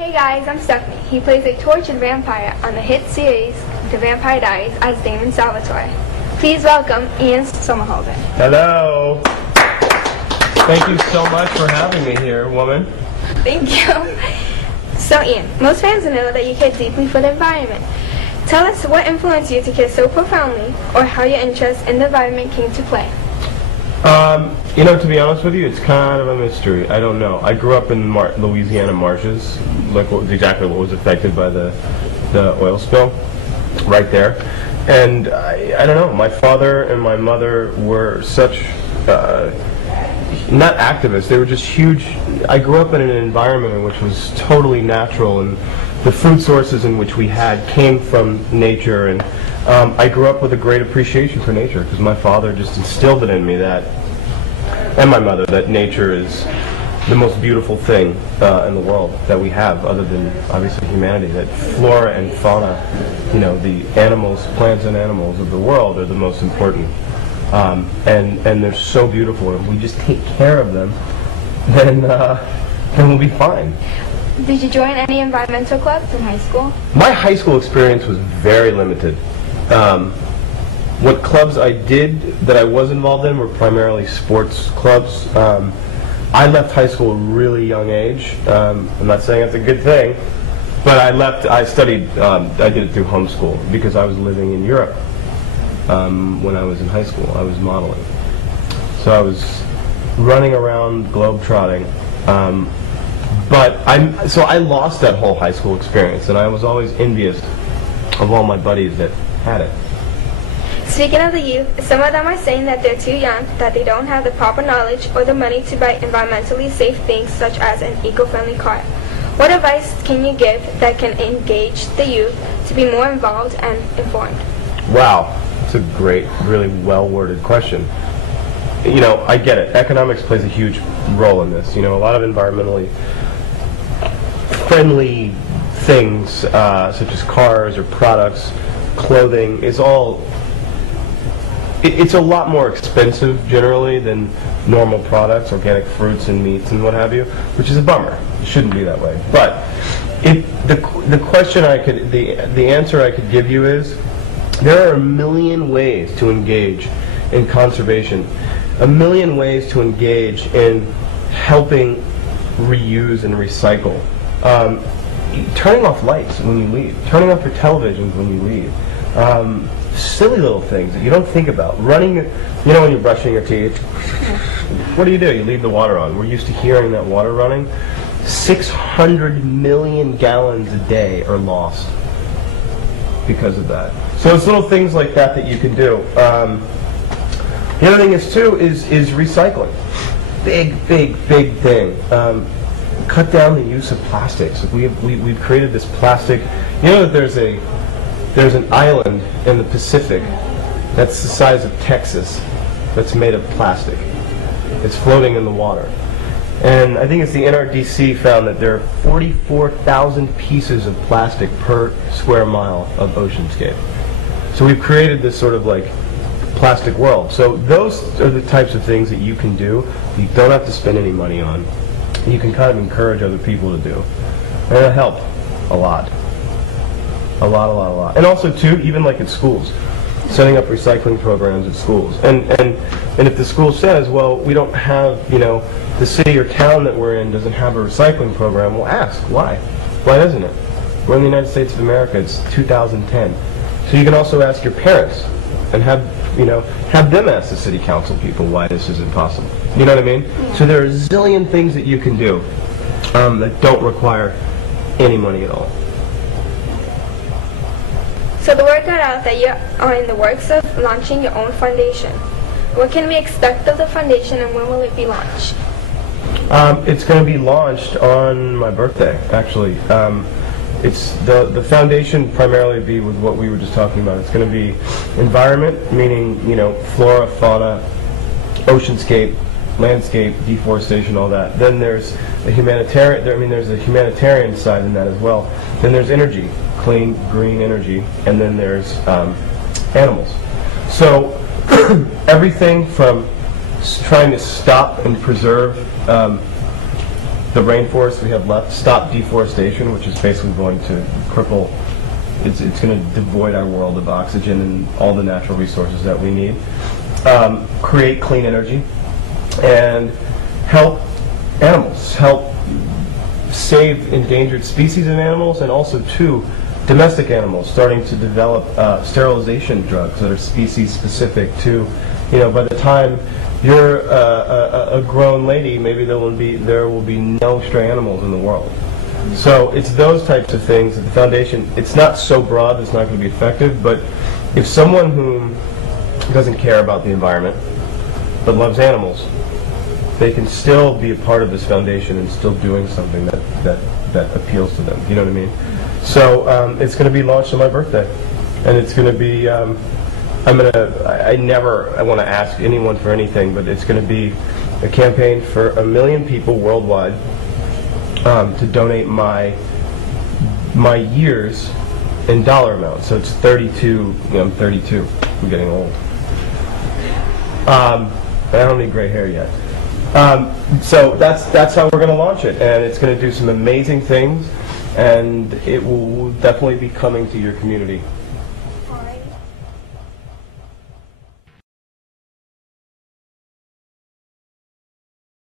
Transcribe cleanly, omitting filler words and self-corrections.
Hey guys, I'm Stephanie. He plays a tortured vampire on the hit series The Vampire Diaries as Damon Salvatore. Please welcome Ian Somerhalder. Hello. Thank you so much for having me here, woman. Thank you. So Ian, most fans know that you care deeply for the environment. Tell us what influenced you to care so profoundly, or how your interest in the environment came to play. To be honest with you, it's kind of a mystery. I don't know. I grew up in Louisiana marshes, exactly what was affected by the oil spill, right there. And I don't know. My father and my mother were such not activists. They were just huge. I grew up in an environment in which was totally natural, and the food sources in which we had came from nature. And I grew up with a great appreciation for nature because my father just instilled it in me and my mother, that nature is the most beautiful thing in the world that we have, other than obviously humanity. That flora and fauna, the animals, plants and animals of the world are the most important, and they're so beautiful. And if we just take care of them, then we'll be fine. Did you join any environmental clubs in high school? My high school experience was very limited. What clubs I did that I was involved in were primarily sports clubs. I left high school at a really young age. I'm not saying that's a good thing, but I studied, I did it through homeschool because I was living in Europe when I was in high school. I was modeling. So I was running around globe-trotting. So I lost that whole high school experience, and I was always envious of all my buddies that had it. Speaking of the youth, some of them are saying that they're too young, that they don't have the proper knowledge or the money to buy environmentally safe things such as an eco-friendly car. What advice can you give that can engage the youth to be more involved and informed? Wow, that's a great, really well-worded question. I get it. Economics plays a huge role in this. A lot of environmentally friendly things, such as cars or products, clothing, is all... It's a lot more expensive generally than normal products, organic fruits and meats and what have you, which is a bummer. It shouldn't be that way. But the question the answer I could give you is, there are a million ways to engage in conservation, a million ways to engage in helping reuse and recycle. Turning off lights when you leave, turning off your televisions when you leave. Silly little things that you don't think about. Running, when you're brushing your teeth, what do? You leave the water on. We're used to hearing that water running. 600 million gallons a day are lost because of that. So it's little things like that you can do. The other thing is recycling. Big thing. Cut down the use of plastics. We've created this plastic. That there's an island in the Pacific that's the size of Texas that's made of plastic. It's floating in the water. And I think it's the NRDC found that there are 44,000 pieces of plastic per square mile of oceanscape. So we've created this sort of plastic world. So those are the types of things that you can do. You don't have to spend any money on. You can kind of encourage other people to do. And it'll help a lot. A lot. And also, too, even at schools, setting up recycling programs at schools. And if the school says, well, we don't have, the city or town that we're in doesn't have a recycling program, well, ask why. Why doesn't it? We're in the United States of America. It's 2010. So you can also ask your parents and have them ask the city council people why this isn't possible. You know what I mean? So there are a zillion things that you can do that don't require any money at all. So the word got out that you are in the works of launching your own foundation. What can we expect of the foundation, and when will it be launched? It's going to be launched on my birthday, actually. It's the foundation primarily be with what we were just talking about. It's going to be environment, meaning flora, fauna, oceanscape, landscape, deforestation, all that. Then there's a humanitarian. There's a humanitarian side in that as well. Then there's energy, clean, green energy, and then there's animals. So everything from trying to stop and preserve the rainforest we have left, stop deforestation, which is basically going to cripple, it's going to devoid our world of oxygen and all the natural resources that we need, create clean energy, and help animals, help save endangered species of animals, and also, too, domestic animals, starting to develop sterilization drugs that are species specific to, by the time you're a grown lady, maybe there will be no stray animals in the world. So it's those types of things that the foundation, it's not so broad it's not going to be effective, but if someone who doesn't care about the environment but loves animals, they can still be a part of this foundation and still doing something that appeals to them. You know what I mean? So it's going to be launched on my birthday, and it's going to be. I never want to ask anyone for anything, but it's going to be a campaign for 1 million people worldwide to donate my years in dollar amount. So it's 32. I'm 32. I'm getting old. I don't need gray hair yet. So that's how we're going to launch it, and it's going to do some amazing things, and it will definitely be coming to your community.